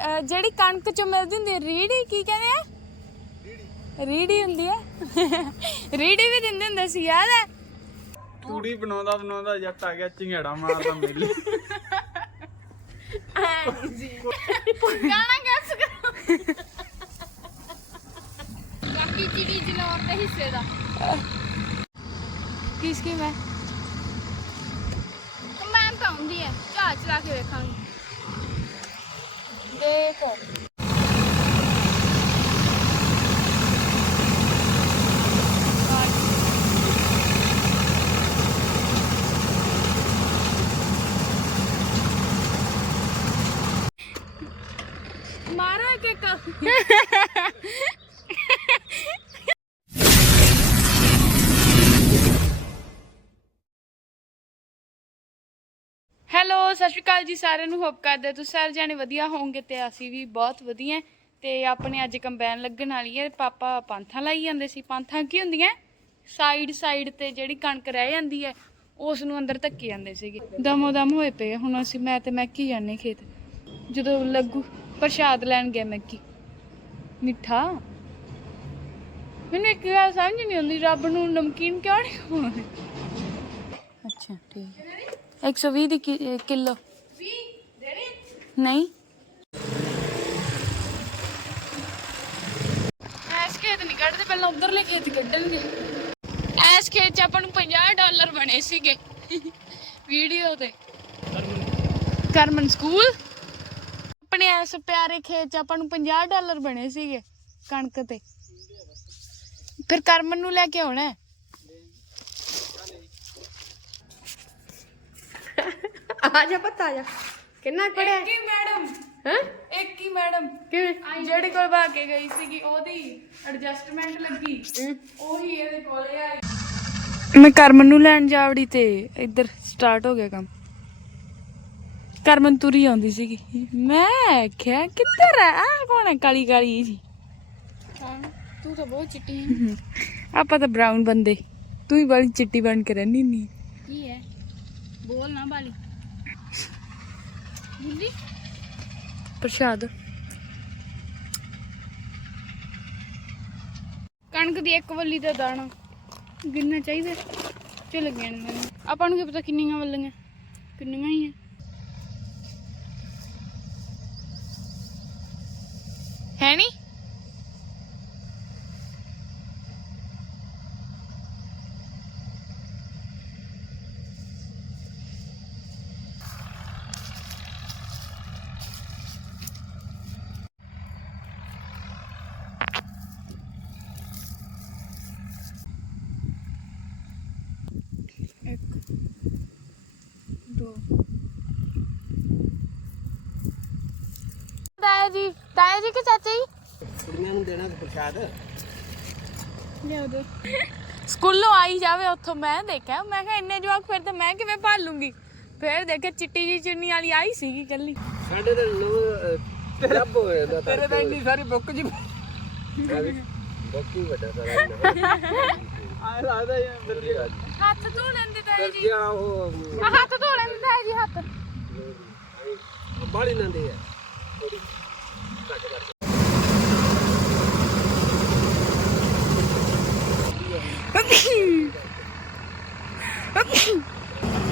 ਅਹ, ਜਿਹੜੀ ਕਣਕ ਚੋਂ ਮਿਲਦੀ ਹੁੰਦੀ ਹੈ, ਰੀੜੀ ਕੀ ਕਹਿੰਦੇ ਆ? ਰੀੜੀ ਹੁੰਦੀ ਹੈ। ਰੀੜੀ ਵੀ ਦਿੰਦੇ ਹੁੰਦੇ ਸੀ ਯਾਦ ਹੈ? ਤੂੜੀ ਬਣਾਉਂਦਾ ਬਣਾਉਂਦਾ ਜੱਟ ਆ ਗਿਆ ਚਿੰਗੜਾ ਮਾਰਦਾ ਮੇਲੇ। ਗਾਣਾ ਗੈਸ ਕਰੋ। ਬਾਕੀ ਚੀੜੀ ਜਨੌਰ ਦੇ ਹਿੱਸੇ ਦਾ। ਕਿਸ ਕੀ ਮੈਂ ਕੰਬਾਈਨ ਤਾਂ ਹੁੰਦੀ ਹੈ ਚਾਹ ਚਲਾ ਕੇ ਵੇਖਾਂਗੇ। Kê. ਹੈਲੋ ਸਤਿ ਸ਼੍ਰੀ ਅਕਾਲ ਜੀ, ਸਾਰਿਆਂ ਨੂੰ ਹੋਪ ਕਰਦੇ ਤੁਸੀਂ ਸਾਰੇ ਜਾਣੇ ਵਧੀਆ ਹੋਵੋਗੇ ਤੇ ਅਸੀਂ ਵੀ ਬਹੁਤ ਵਧੀਆ ਤੇ ਆਪਣੇ ਅੱਜ ਕੰਬਾਈਨ ਲੱਗਣ ਵਾਲੀ ਹੈ, ਪਾਪਾ ਪਾਂਥਾਂ ਲਾਈ ਜਾਂਦੇ ਸੀ। ਪਾਂਥਾਂ ਕੀ ਹੁੰਦੀਆਂ? ਸਾਈਡ ਸਾਈਡ ਤੇ ਜਿਹੜੀ ਕਣਕ ਰਹਿ ਜਾਂਦੀ ਹੈ ਉਸ ਨੂੰ ਅੰਦਰ ਧੱਕੇ ਜਾਂਦੇ ਸੀਗੇ। ਦਮੋ ਦਮ ਹੋਏ ਪਏ ਹੁਣ ਅਸੀਂ ਮੈਂ ਤੇ ਮੈਕੀ ਜਾਂਦੇ ਖੇਤ। ਜਦੋਂ ਲੱਗੂ ਪ੍ਰਸ਼ਾਦ ਲੈਣ ਗਏ ਮੈਕੀ ਮਿੱਠਾ? ਮੈਨੂੰ ਇੱਕ ਗੱਲ ਸਮਝ ਨਹੀਂ ਆਉਂਦੀ, ਰੱਬ ਨੂੰ ਨਮਕੀਨ ਕਿਉਂ ਨਹੀਂ ਖਵਾਉਂਦੇ? ਅੱਛਾ, ਠੀਕ। ਹੈ 120 ਦੀ ਕਿ- ਅਹ ਕਿਲੋ। ਨਹੀਂ। ਐਸ ਖੇਤ ਨਹੀਂ ਕੱਢਦੇ, ਪਹਿਲਾਂ ਉਧਰਲੇ ਖੇਤ ਕੱਢਣਗੇ। ਐਸ ਖੇਤ ਚ ਆਪਾਂ ਨੂੰ 50 ਡਾਲਰ ਬਣੇ ਸੀਗੇ। ਵੀਡੀਓ ਤੇ। ਕਰਮਨ ਸਕੂਲ? ਆਪਣੇ ਐਸ ਪਿਆਰੇ ਖੇਤ ਚ ਆਪਾਂ ਨੂੰ 50 ਡਾਲਰ ਬਣੇ ਸੀਗੇ, ਕਣਕ ਤੇ। ਫਿਰ ਕਰਮਨ ਨੂੰ ਲੈ ਕੇ ਆਉਣਾ ਹੈ। ਆ ਜਾ ਪਤਾ ਆ ਜਾ। ਕਿੰਨਾ ਪੜਿਆ? ਇੱਕ ਹੀ ਮੈਡਮ। ਹੈ? ਇੱਕ ਹੀ ਮੈਡਮ। ਕਿਵੇਂ? ਜਿਹੜੇ ਕੋਲ ਭਾ ਕੇ ਗਈ ਸੀਗੀ ਉਹਦੀ ਐਡਜਸਟਮੈਂਟ ਲੱਗੀ। ਉਹੀ ਇਹਦੇ ਕੋਲੇ ਆਈ। ਮੈਂ ਕਰਮਨ ਨੂੰ ਲੈਣ ਜਾਵੜੀ ਤੇ ਇੱਧਰ ਸਟਾਰਟ ਹੋ ਗਿਆ ਕੰਮ। ਕਰਮਨ ਤੁਰੀ ਆਉਂਦੀ ਸੀਗੀ। ਮੈਂ ਕਿਹਾ ਕਿੱਧਰ ਆ ਕੌਣ ਹੈ ਕਾਲੀ ਕਾਲੀ ਜੀ। ਤੂੰ ਤਾਂ ਬਹੁਤ ਚਿੱਟੀ ਹੈ। ਆਪਾਂ ਤਾਂ ਬਰਾਊਨ ਬੰਦੇ। ਤੂੰ ਹੀ ਬੜੀ ਚਿੱਟੀ ਬਣ ਕੇ ਰਹਿਨੀ ਨਹੀਂ ਕੀ ਹੈ ਬੋਲ ਨਾ ਬਾਲੀ। ਬੁੱਲੀ ਪ੍ਰਸ਼ਾਦ। ਕਣਕ ਦੀ ਇੱਕ ਵੱਲੀ ਦਾ ਦਾਣਾ। ਗਿਣਨਾ ਚਾਹੀਦਾ। ਚਲ ਗਿਣ ਲੈਣੇ ਆਪਾਂ ਨੂੰ ਕੀ ਪਤਾ ਕਿੰਨੀਆਂ ਵੱਲੀਆਂ। ਕਿੰਨੀਆਂ ਹੀ ਆ। ਹੈ ਨਹੀਂ ਇੱਕ ਦੋ ਤਾਇਆ ਜੀ ਤਾਇਆ ਜੀ ਕਿ ਚਾਚਾ ਜੀ ਕੁੜੀਆਂ ਨੂੰ ਦੇਣਾ ਪ੍ਰਸ਼ਾਦ। ਲਿਆ ਦੋ। ਸਕੂਲੋਂ ਆਈ ਜਾਵੇ ਉੱਥੋਂ ਮੈਂ ਦੇਖਿਆ ਮੈਂ ਕਿਹਾ ਇੰਨੇ ਜਵਾਕ ਫਿਰ ਤਾਂ ਮੈਂ ਕਿਵੇਂ ਭਾਲ ਲੂੰਗੀ ਫਿਰ ਦੇਖਿਆ ਚਿੱਟੀ ਜੀ ਚੁੰਨੀ ਵਾਲੀ ਆਈ ਸੀਗੀ ਕੱਲੀ ਸਾਡੇ ਤਾਂ ਨੋ ਜੱਬ ਹੋ ਜਾਂਦਾ ਤੇਰੇ ਤਾਂ ਇੰਨੀ ਸਾਰੀ ਬੁੱਕ ਜੀ। ਬੱਕੀ ਵੱਡਾ ਸਾਰਾ। ਆ ਲੱਗਦਾ ਯਾਰ ਬਿਰਲੀ ਹੱਥ ਧੋ ਲੈਂਦੇ ਤਾਇਆ ਜੀ। ਦਰਜਾ ਉਹ ਆ ਹੱਥ ਧੋ ਲੈਂਦੇ ਤਾਇਆ ਜੀ ਹੱਥ। ਬਾਲੀ ਨਾ ਦੇ ਆ।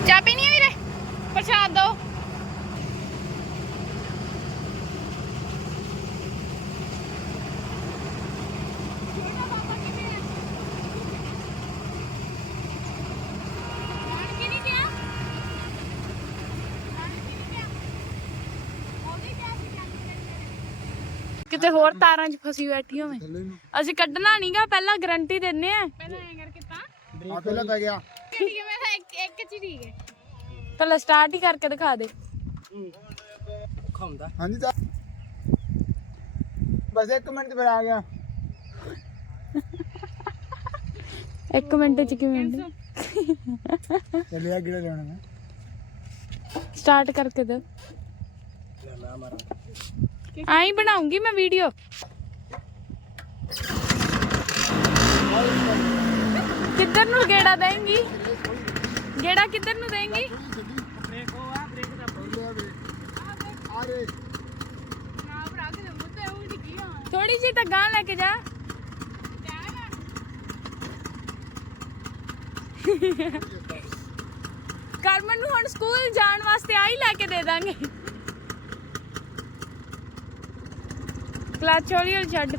ਚਾਹ ਪੀਣੀ ਹੈ ਵੀਰੇ? ਪ੍ਰਸ਼ਾਦ ਦੋ ਕਿਤੇ ਹੋਰ ਤਾਰਾਂ 'ਚ ਫਸੀ ਬੈਠੀ ਹੋਵੇ। ਅਸੀਂ ਕੱਢਣਾ ਨਹੀਂਗਾ ਪਹਿਲਾਂ ਗਾਰੰਟੀ ਦਿੰਨੇ ਆ। ਪਹਿਲਾਂ ਐਂ ਕਰਕੇ ਤਾਂ। ਆ ਪਹਿਲਾਂ ਤਾਂ ਗਿਆ। ਠੀਕ ਹੈ ਮੈਂ ਤਾਂ ਇੱਕ ਇੱਕ ਚ ਹੀ ਠੀਕ ਹੈ। ਪਹਿਲਾਂ ਸਟਾਰਟ ਹੀ ਕਰਕੇ ਦਿਖਾ ਦੇ। ਖਾਉਂਦਾ ਹਾਂਜੀ ਤਾਂ ਬਸ 1 ਮਿੰਟ ਚ ਫਿਰ ਆ ਗਿਆ। ਇੱਕ ਮਿੰਟ 'ਚ ਕਿਵੇਂ ਹੁੰਦੇ? ਚੱਲਿਆ ਲੈਣਾ ਮੈਂ? ਸਟਾਰਟ ਕਰਕੇ ਦੇ ਆਈ ਬਣਾਉਂਗੀ ਮੈਂ ਵੀਡੀਓ। ਕਿੱਧਰ ਨੂੰ ਗੇੜਾ ਦੇਂਗੀ? ਗੇੜਾ ਕਿੱਧਰ ਨੂੰ ਦੇਂਗੀ? ਥੋੜੀ ਜਿਹੀ ਤਾਂ ਗਾਂ ਲੈ ਕੇ ਜਾ। ਕਰਮਨ ਨੂੰ ਹੁਣ ਸਕੂਲ ਜਾਣ ਵਾਸਤੇ ਆਈ ਲੈ ਕੇ ਦੇ ਦਾਂਗੇ। ਕਲਾਚ ਹੌਲੀ ਹੌਲੀ ਛੱਡ।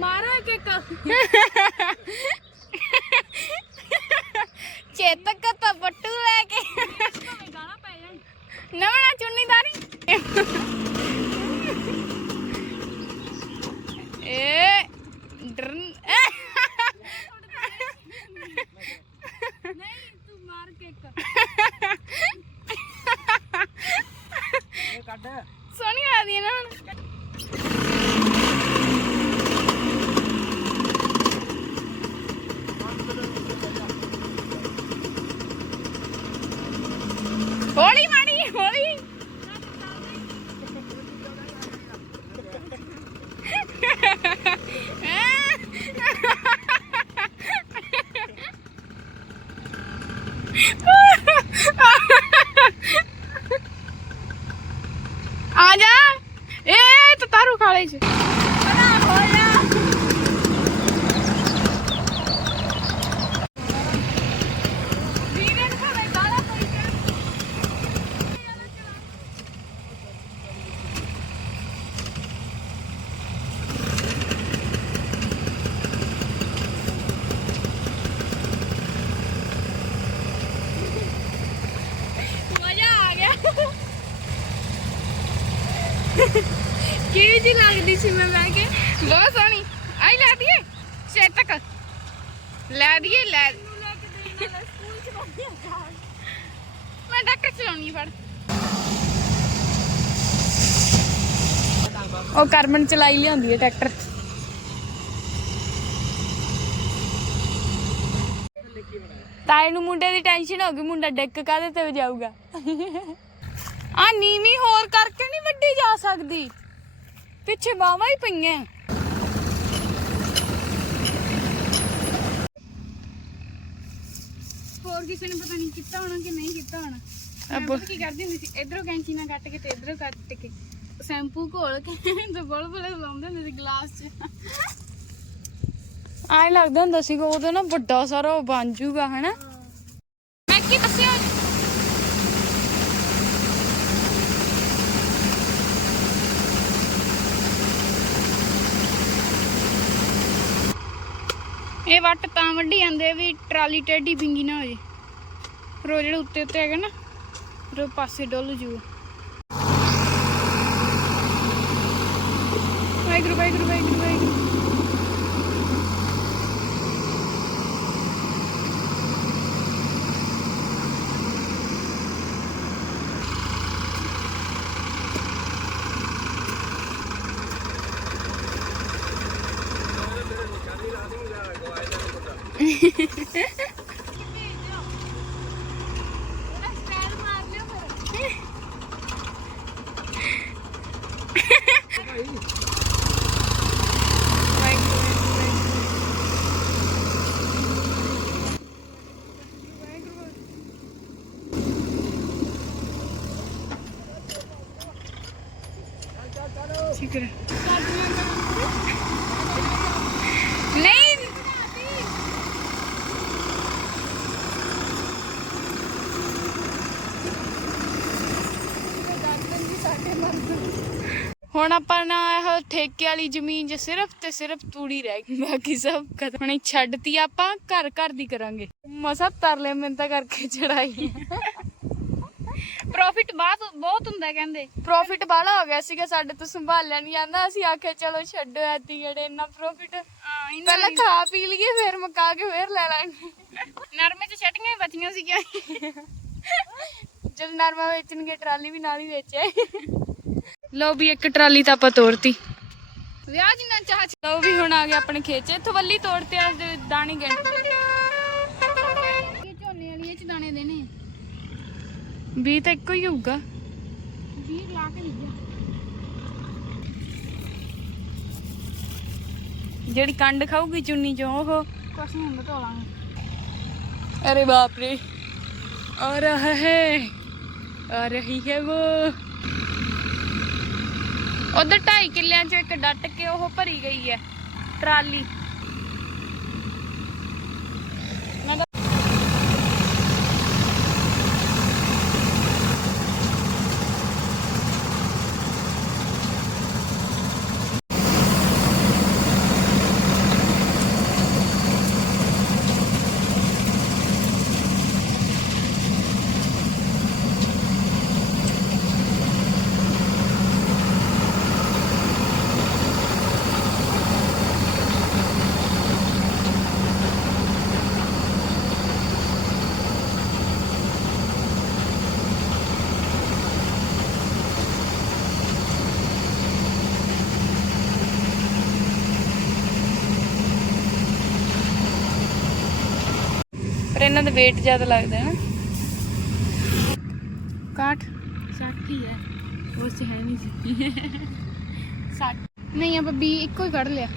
ਮਾਰਾ ਕਿ ਚੇਤਕ ਤਾਂ ਬੱਟੂ ਲੈ ਕੇ। ਗਾਣਾ ਪੈ ਜਾਣ ਨਵਣਾ ਚੁੰਨੀਦਾਰੀ ਏ ਡਰਨ ਨਹੀਂ ਤੂੰ ਮਾਰ ਕੇ ਇੱਕ ਇਹ ਕੱਢ ਸੋਹਣੀ ਲੱਗਦੀ ਹੈ ਨਾ ਹੁਣ ਹੌਲੀ ਮਾੜੀ ਹੌਲੀ ਆ ਜਾ ਏ ਤੂੰ ਤਾਰੂ ਖਾਲੇ ਚ ਬੜਾ ਹੋਇਆ ਵੀਰਨ ਖਾਲੇ ਗਾਲਾ ਕੋਈ ਮਜ਼ਾ ਆ ਗਿਆ ਕਿਹੜੀ ਜੀ ਲੱਗਦੀ ਸੀ ਮੈਂ ਬਹਿ ਕੇ। ਬਹੁਤ ਸੋਹਣੀ। ਆਈ ਲੈ ਦਈਏ। ਚੇਤਕ ਲੈ ਦਈਏ, ਲੈ। ਮੈਂ ਡਾਕਟਰ ਚਲਾਉਣੀ ਫੜ। ਉਹ ਕਰਮਨ ਚਲਾਈ ਲਿਆਉਂਦੀ ਹੈ ਟਰੈਕਟਰ। ਤਾਏ ਨੂੰ ਮੁੰਡੇ ਦੀ ਟੈਨਸ਼ਨ ਹੋ ਗਈ, ਮੁੰਡਾ ਡਿੱਕ ਕਾਦੇ ਤੇ ਵਜਾਊਗਾ ਆ ਨੀਵੀਂ ਹੋਰ ਕਰਕੇ ਨਹੀਂ ਵੱਡੀ ਜਾ ਸਕਦੀ। ਪਿੱਛੇ ਬਾਹਾਂ ਹੀ ਪਈਆਂ। ਹੋਰ ਕਿਸੇ ਨੇ ਪਤਾ ਨਹੀਂ ਕੀਤਾ ਹੋਣਾ ਕਿ ਨਹੀਂ ਕੀਤਾ ਹੋਣਾ। ਮੈਂ ਅਬ- ਪਤਾ ਕੀ ਕਰਦੀ ਹੁੰਦੀ ਸੀ ਇਧਰੋਂ ਕੈਂਚੀ ਨਾਲ ਕੱਟ ਕੇ ਤੇ ਇਧਰੋਂ ਕੱਟ ਕੇ ਸ਼ੈਂਪੂ ਘੋਲ ਕੇ ਤੇ ਬੁਲਬੁਲੇ ਲਾਉਂਦੇ ਹੁੰਦੇ ਸੀ ਗਲਾਸ 'ਚ। ਐਂ ਲੱਗਦਾ ਹੁੰਦਾ ਸੀਗਾ ਉਹਦਾ ਨਾ ਵੱਡਾ ਸਾਰਾ ਬਣ ਜੂਗਾ ਹਨਾ ਮੈਂ ਕੀ ਦੱਸਿਆ ਇਹ ਵੱਟ ਤਾਂ ਵੱਢੀ ਜਾਂਦੇ ਵੀ ਟਰਾਲੀ ਟੇਢੀ ਬਿੰਗੀ ਨਾ ਹੋ ਜੇ ਫਿਰ ਉਹ ਜਿਹੜੇ ਉੱਤੇ ਉੱਤੇ ਹੈਗਾ ਨਾ, ਫਿਰ ਉਹ ਪਾਸੇ ਡੁੱਲ ਜੂ। ਵਾਹਿਗੁਰੂ ਵਾਹਿਗੁਰੂ ਵਾਹਿਗੁਰੂ ਵਾਹਿਗੁਰੂ ਸ਼ੁਕਰ ਨਹੀਂ। ਹੁਣ ਆਪਾਂ ਨਾ ਇਹ ਠੇਕੇ ਵਾਲੀ ਜ਼ਮੀਨ 'ਚ ਸਿਰਫ ਤੇ ਸਿਰਫ ਤੂੜੀ ਰਹਿ ਗਈ, ਬਾਕੀ ਸਭ ਖਤਮ। ਹੁਣ ਇਹ ਛੱਡਤੀ ਆਪਾਂ, ਘਰ ਘਰ ਦੀ ਕਰਾਂਗੇ। ਮਸਾ ਤਰਲੇ ਮਿੰਤਾ ਕਰਕੇ ਚੜਾਈ ਪ੍ਰੋਫਿਟ ਬਹੁਤ ਬਹੁਤ ਹੁੰਦਾ ਕਹਿੰਦੇ। ਪ੍ਰੋਫਿਟ ਬਾਲਾ ਹੋ ਗਿਆ ਸੀਗਾ ਸਾਡੇ ਤੋਂ ਸੰਭਾਲਿਆ ਨਹੀਂ ਜਾਂਦਾ। ਅਸੀਂ ਆਖਿਆ ਚਲੋ ਛੱਡੋ ਐਤੀ ਜਿਹੜੇ ਇੰਨਾ ਪ੍ਰੋਫਿਟ ਹਾਂ ਇਹਨਾਂ ਪਹਿਲਾਂ ਖਾ ਪੀ ਲਈਏ ਫਿਰ ਮਕਾ ਕੇ ਫਿਰ ਲੈ ਲਾਂਗੇ। ਨਰਮੇ ਚ ਛਟੀਆਂ ਹੀ ਬਚੀਆਂ ਸੀਗੀਆਂ। ਜਦ ਨਰਮਾ ਵੇਚਣਗੇ ਟਰਾਲੀ ਵੀ ਨਾਲ ਹੀ ਵੇਚੇ ਲਓ ਵੀ ਇੱਕ ਟਰਾਲੀ ਤਾਂ ਆਪਾਂ ਤੋੜਤੀ। ਵਿਆਹ ਜਿੰਨਾ ਚਾਹ ਲਓ ਵੀ ਹੁਣ ਆ ਗਿਆ ਆਪਣੇ ਖੇਤ 'ਚ। ਇੱਥੋਂ ਵੱਲੀ ਤੋੜਤੇ ਆ ਦਾਣੇ ਗਿਣ ਇਹ ਝੋਨੇ ਵਾਲੀ ਇਹ ਚ ਦਾਣੇ ਦੇਣੇ। ਵੀ ਤਾਂ ਇੱਕੋ ਹੀ ਹੋਊਗਾ। 20 ਲਾ ਕੇ ਲਿਆ ਜਿਹੜੀ ਕੰਡ ਖਾਊਗੀ ਚੁੰਨੀ ਚੋਂ ਉਹ ਕੁਛ ਨਹੀਂ ਹੁੰਦਾ ਧੋ ਲਾਂਗੇ ਅਰੇ ਬਾਪ ਰੇ ਆ ਰਹਾ ਹੈ ਆ ਰਹੀ ਹੈ ਉਹ ਉਧਰ ਢਾਈ ਕਿੱਲਿਆਂ ਚ ਇੱਕ ਡੱਟ ਕੇ ਉਹ ਭਰੀ ਗਈ ਹੈ ਟਰਾਲੀ। ਇਹਨਾਂ ਦਾ weight ਜ਼ਿਆਦਾ ਲੱਗਦਾ ਹੈ ਨਾ। ਕਾਠ। 60 ਹੀ ਹੈ। ਉਹ ਚ ਹੈ ਨਹੀਂ ਸੀ। 60 ਨਹੀਂ ਆਪਾਂ ਬੀ ਇੱਕੋ ਹੀ ਕੱਢ ਲਿਆ।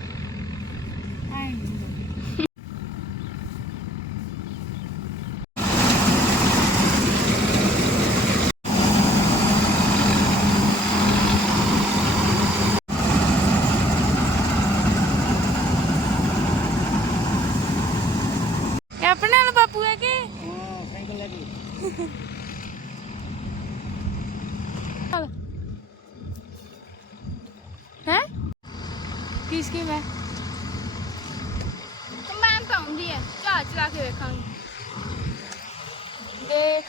ਇਹ ਆਪਣੇ ਨਾਲ ਬਾਪੂ ਹੈ ਕਿ ਹਾਂ ਸਾਈਕਲ ਲੈ ਕੇ ਹੈ ਕਿਸ ਕੀ ਮੈਂ ਕੰਬਾਈਨ ਤਾਂ ਹੁੰਦੀ ਹੈ ਚਾਹ ਚਲਾ ਕੇ ਵੇਖਾਂਗੇ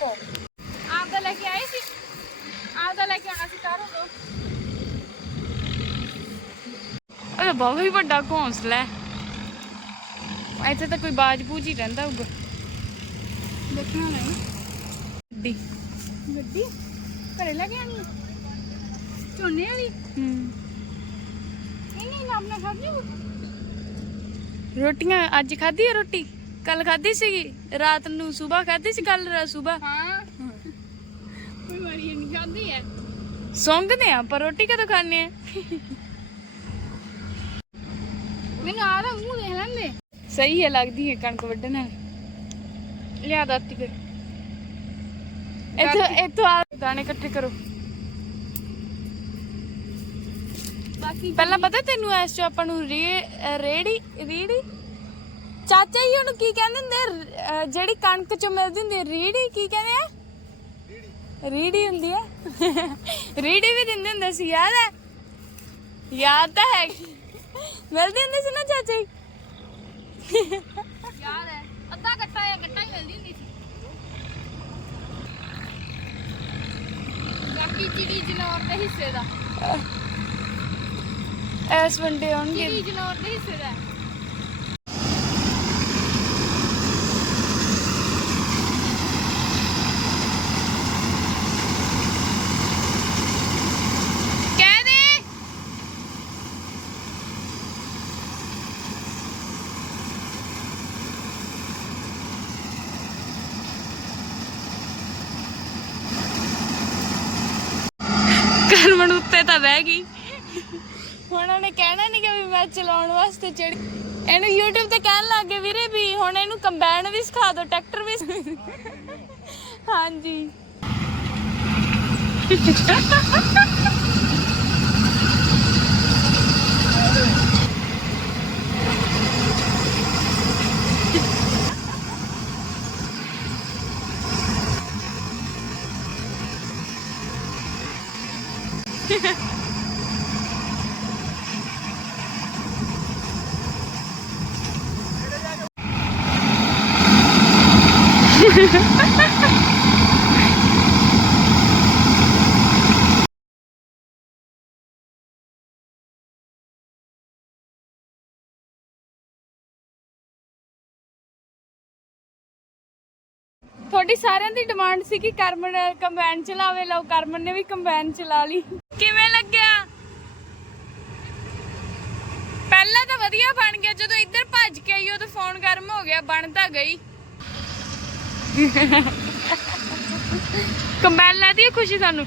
ਦੇਖ ਆਪ ਦਾ ਲੈ ਕੇ ਆਏ ਸੀ ਆਪ ਦਾ ਲੈ ਕੇ ਆਣਾ ਸੀ ਕਾਰੋ ਦੋ ਉਹ ਬਹੁਤ ਹੀ ਵੱਡਾ ਘੋਂਸਲਾ ਹੈ ਇੱਥੇ ਤਾਂ ਕੋਈ ਬਾਜ ਬੂਜ ਹੀ ਰਹਿੰਦਾ ਹੋਊਗਾ ਦੇਖਣਾ ਨਹੀਂ ਡੀ ਗੱਡੀ ਘਰੇ ਲੈ ਕੇ ਆਣੀ ਹੈ? ਝੋਨੇ ਵਾਲੀ ਹੂੰ ਨਹੀਂ ਨਾ ਆਪਣਾ ਖਾਦੀ ਰੋਟੀਆਂ ਅੱਜ ਖਾਧੀ ਹੈ ਰੋਟੀ ਕੱਲ ਖਾਧੀ ਸੀਗੀ? ਰਾਤ ਨੂੰ ਸਵੇਰ ਖਾਧੀ ਸੀ ਕੱਲ ਸਵੇਰ? ਹਾਂ। ਕੋਈ ਵਾਰੀ ਨਹੀਂ ਖਾਦੀ ਹੈ ਸੌਂਗਦੇ ਆ ਪਰ ਰੋਟੀ ਕਦੋਂ ਖਾਣੇ ਆ? ਮੈਨੂੰ ਆ ਦਾ ਮੂੰਹ ਦੇਖ ਲੈਂਦੇ। ਸਹੀ ਹੈ ਲੱਗਦੀ ਹੈ ਕਣਕ ਵੱਢਣ ਨਾਲ ਲਿਆ ਦਾਤੀ ਫਿਰ। ਇੱਥੋਂ ਇੱਥੋਂ ਆ ਦਾਣੇ ਇਕੱਠੇ ਕਰੋ। ਬਾਕੀ ਪਹਿਲਾਂ ਪਤਾ ਤੈਨੂੰ ਐਸ ਚ ਆਪਾਂ ਨੂੰ ਰੇ- ਰੇੜੀ ਰੀੜੀ? ਚਾਚਾ ਜੀ ਉਹਨੂੰ ਕੀ ਕਹਿੰਦੇ ਹੁੰਦੇ ਜਿਹੜੀ ਕਣਕ ਚ ਮਿਲਦੀ ਹੁੰਦੀ ਰੀੜੀ ਕੀ ਕਹਿੰਦੇ ਆ? ਰੀੜੀ ਹੁੰਦੀ ਹੈ ਰੀੜੀ ਵੀ ਦਿੰਦੇ ਹੁੰਦੇ ਸੀ ਯਾਦ ਹੈ ਯਾਦ ਤਾਂ ਹੈ ਮਿਲਦੀ ਹੁੰਦੀ ਸੀ ਨਾ ਚਾਚਾ ਜੀ? ਯਾਦ ਹੈ ਅੱਧਾ ਗੱਟਾ ਜਾਂ ਗੱਟਾ ਹੀ ਮਿਲਦੀ ਹੁੰਦੀ ਸੀ। ਬਾਕੀ ਚਿੜੀ ਜਨੌਰ ਦੇ ਹਿੱਸੇ ਦਾ। ਐਸ ਵੰਡੇ ਆਉਣਗੇ। ਚਿੜੀ ਜਨੌਰ ਦੇ ਹਿੱਸੇ ਦੇ ਕਰਮਣ ਉੱਤੇ ਤਾਂ ਬਹਿ ਗਈ। ਹੁਣ ਉਹਨੇ ਕਹਿਣਾ ਨਹੀਂ ਕਿ ਵੀ ਮੈਂ ਚਲਾਉਣ ਵਾਸਤੇ ਚੜੀ ਇਹਨੂੰ YouTube ਤੇ ਕਹਿਣ ਲੱਗ ਗਏ ਵੀਰੇ ਵੀ ਹੁਣ ਇਹਨੂੰ ਕੰਬਾਈਨ ਵੀ ਸਿਖਾ ਦਿਓ ਟਰੈਕਟਰ ਵੀ ਸਿਖਾ- ਹਾਂਜੀ। ਤੁਹਾਡੀ ਸਾਰਿਆਂ ਦੀ ਡਿਮਾਂਡ ਸੀ ਕਿ ਕਰਮਨ ਕੰਬਾਈਨ ਚਲਾਵੇ। ਲਓ, ਕਰਮਨ ਨੇ ਵੀ ਕੰਬਾਈਨ ਚਲਾ ਲਈ। ਕਿਵੇਂ ਲੱਗਿਆ? ਪਹਿਲਾਂ ਤਾਂ ਵਧੀਆ ਬਣ ਗਿਆ, ਜਦੋਂ ਇੱਧਰ ਭੱਜ ਕੇ ਆਈ, ਉਦੋਂ ਫੋਨ ਗਰਮ ਹੋ ਗਿਆ, ਬਣ ਤਾਂ ਗਈ। ਕੰਬਾਈਨ ਲੈ ਦੀ ਖੁਸ਼ੀ ਸਾਨੂੰ।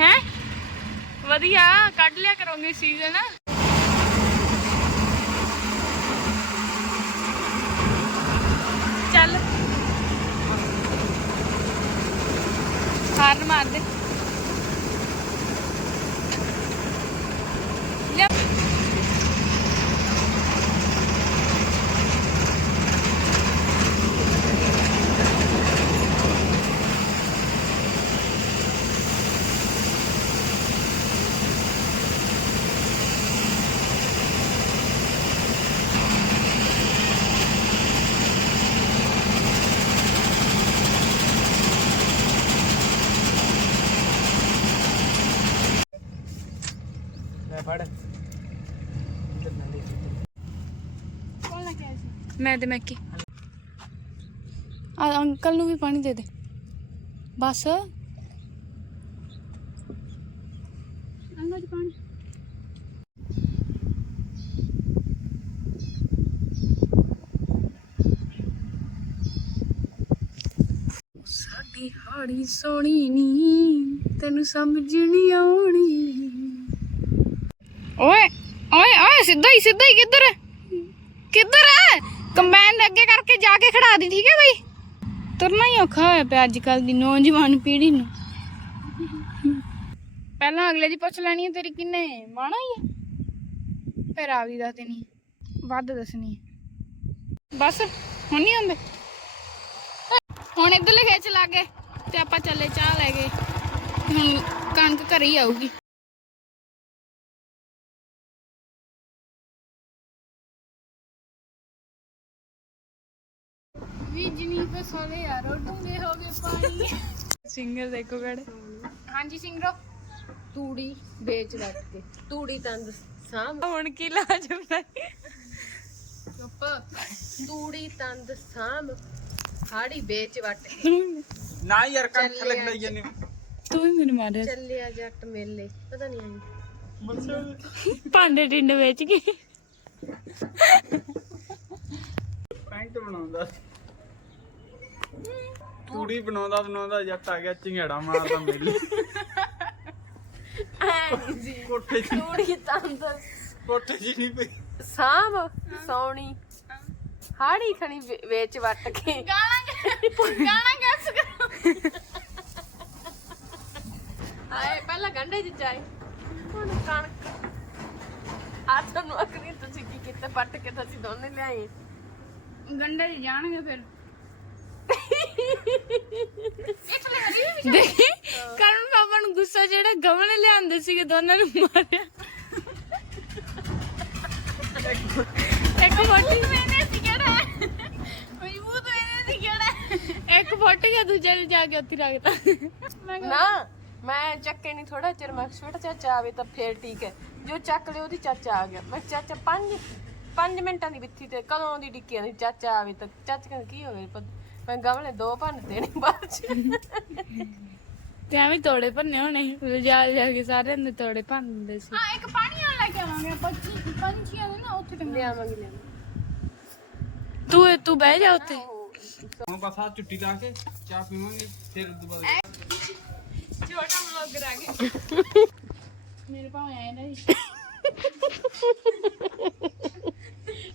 ਹੈ? ਵਧੀਆ, ਕੱਢ ਲਿਆ ਕਰੋਗੇ ਸੀਜ਼ਨ ਚੱਲ। ਹਾਰਨ ਮਾਰ ਦੇ। ਮੈਂ ਤੇ ਮੈਕੀ ਆ ਅੰਕਲ ਨੂੰ ਵੀ ਪਾਣੀ ਦੇ ਦੇ। ਬਸ। ਅੰਗਦ ਪਾਣੀ ਸਾਡੀ ਹਾੜੀ ਸੋਣੀ ਨੀ ਤੈਨੂੰ ਸਮਝ ਨਹੀਂ ਆਉਣੀ। ਓਏ ਓਏ ਓਏ ਸਿੱਧਾ ਹੀ ਸਿੱਧਾ ਹੀ ਕਿੱਧਰ? ਕਿੱਧਰ ਹੈ? ਕੰਬਾਈਨ ਦੇ ਅੱਗੇ ਕਰਕੇ ਜਾ ਕੇ ਖੜਾ ਦੀ, ਠੀਕ ਹੈ ਬਈ? ਤੁਰਨਾ ਹੀ ਔਖਾ ਹੋਇਆ ਪਿਆ ਅੱਜ ਕੱਲ ਦੀ ਨੌਜਵਾਨ ਪੀੜ੍ਹੀ ਨੂੰ। ਪਹਿਲਾਂ ਅਗਲੇ ਦੀ ਪੁੱਛ ਲੈਣੀ ਹੈ ਤੇਰੀ ਕਿੰਨੇ? ਮਾਣਾ ਹੀ ਹੈ। ਫਿਰ ਆਪਦੀ ਦੱਸ ਦੇਣੀ ਵੱਧ ਦੱਸਣੀ ਬਸ, ਹੁਣ ਨਹੀਂ ਹੁੰਦੇ ਹੁਣ ਇੱਧਰਲੇ ਖੇਚ ਲੱਗ ਗਏ ਤੇ ਆਪਾਂ ਚੱਲੇ ਚਾਹ ਲੈ ਗਏ ਹੁਣ ਕਣਕ ਘਰੇ ਹੀ ਆਊਗੀ। ਯਾਰੋ ਡੂੰਗੇ ਹੋ ਗਏ ਪਾਣੀ। ਸਿੰਗਰ ਦੇਖੋ ਕਿਹੜੇ। ਹਾਂਜੀ ਸਿੰਘਰੋ ਤੂੜੀ ਵੇਚ ਰੱਖ ਕੇ। ਤੂੜੀ ਤੰਦ ਸਾਂਭ। ਹੁਣ ਕੀ ਲਾਜ ਹੁੰਦਾ? ਚੁੱਪ। ਤੂੜੀ ਤੰਦ ਸਾਂਭ। ਹਾੜੀ ਵੇਚ ਵਟ ਨਾ ਯਾਰ ਕੰਠ ਲੱਗ ਲਈ ਜਨੇ ਤੂੰ ਵੀ ਮੈਨੂੰ ਮਾਰਿਆ। ਚੱਲਿਆ ਜੱਟ ਮੇਲੇ। ਪਤਾ ਨਹੀਂ ਆਈ। ਭਾਂਡੇ ਟਿੰਡ ਵੇਚ ਕੇ। ਪੈਂਟ ਬਣਾਉਂਦਾ। ਤੂੜੀ ਬਣਾਉਂਦਾ ਬਣਾਉਂਦਾ ਜੱਟ ਆ ਗਿਆ ਚਿੰਗੜਾ ਮਾਰਦਾ ਮੇਲੇ ਕੋਠੇ 'ਚ ਤੂੜੀ ਤੰਦ ਕੋਠੇ 'ਚ ਨਹੀਂ ਪਈ। ਸਾਂਭ ਸੌਣੀ। ਹਾੜੀ ਖਣੀ ਵੇ- ਵੇਚ ਵਟ ਕੇ। ਗਾਣਾ ਗੱਸ ਕਰੋ। ਆਏ ਪਹਿਲਾਂ ਗੰਡੇ ਚ ਚਾਏ ਹੁਣ ਕਣਕ। ਆ ਤੁਹਾਨੂੰ ਅਕਰੀ ਤੁਸੀਂ ਕੀ ਕੀਤਾ? ਪੱਟ ਕੇ ਤੁਸੀਂ ਦੋਨੇ ਲਿਆਏ। ਗੰਡੇ ਚ ਜਾਣਗੇ ਫਿਰ। ਦੇਖੀ? ਕਰਨ ਪਾਪਾ ਨੂੰ ਗੁੱਸਾ ਜਿਹੜਾ ਗਵਨ ਲਿਆਂਦੇ ਸੀਗੇ ਦੋਨਾਂ ਨੂੰ ਮਾਰਿਆ। ਇੱਕ ਫੋਟੀ ਮੈਨੇ ਸੀ ਕਿਹੜਾ ਮਜ਼ਬੂਤ ਵੇਨੇ ਦੀ ਕਿਹੜਾ ਇੱਕ ਫੁੱਟ ਗਿਆ ਦੂਜਾ ਨੇ ਜਾ ਕੇ ਉੱਥੇ ਰੱਖਤਾ। ਨਾ ਮੈਂ ਚੱਕੇ ਨਹੀਂ ਥੋੜਾ ਚਿਰ ਮੈਂ ਛੋਟਾ ਚਾਚਾ ਆਵੇ ਤਾਂ ਫੇਰ ਠੀਕ ਹੈ। ਜੋ ਚੱਕ ਲਿਓ ਉਹਦੀ ਚਾਚਾ ਆ ਗਿਆ। ਮੈਂ ਚਾਚਾ 5 5 ਮਿੰਟਾਂ ਦੀ ਵਿੱਥੀ ਤੇ ਕਦੋਂ ਦੀ ਡਿੱਕੀ ਆਂਦੀ ਚਾਚਾ ਆਵੇ ਤਾਂ ਚਾਚਾ ਕਹਿੰਦਾ ਕੀ ਹੋ ਗਿਆ ਪਤ- ਮੈਂ ਗਮਲੇ ਦੋ ਭੰਨ ਦੇਣੇ ਬਾਅਦ ਚ। ਤੇ ਐਵੇਂ ਤੋੜੇ ਭੰਨੇ ਹੋਣੇ ਲਿਜਾ ਲਿਜਾ ਕੇ ਸਾਰਿਆਂ ਦੇ ਤੋੜੇ ਭੰਨ ਦਿੰਦੇ ਸੀ। ਹਾਂ ਇੱਕ ਪਾਣੀ ਵਾਲਾ ਲੈ ਕੇ ਆਵਾਂਗੇ ਪੰਛੀ ਪੰਛੀਆਂ ਦੇ ਨਾ ਉੱਥੇ ਟੰਗੇ ਲਿਆਵਾਂਗੇ ਲਿਆਵਾਂਗੇ। ਤੂੰ ਤੂੰ ਬਹਿ ਜਾ ਉੱਥੇ। ਹੁਣ ਬਸ ਆ ਚੁੱਟੀ ਲਾ ਕੇ ਚਾਹ ਪੀਵਾਂਗੇ ਫਿਰ ਉਦੋਂ ਬਾਅਦ ਛੋਟਾ ਵਲੌਗਰ ਆ ਗਿਆ। ਮੇਰੇ ਭਾਵੇਂ ਆਏ ਨਾ ਜੀ।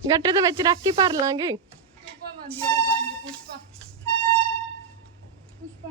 ਗੱਟੇ ਦੇ ਵਿੱਚ ਰੱਖ ਕੇ ਭਰ ਲਾਂਗੇ। ਪੁਸ਼ਪਾ ਮੰਦੀ ਉਹ ਬੰਦ ਪੁਸ਼ਪਾ। ਪੁਸ਼ਪਾ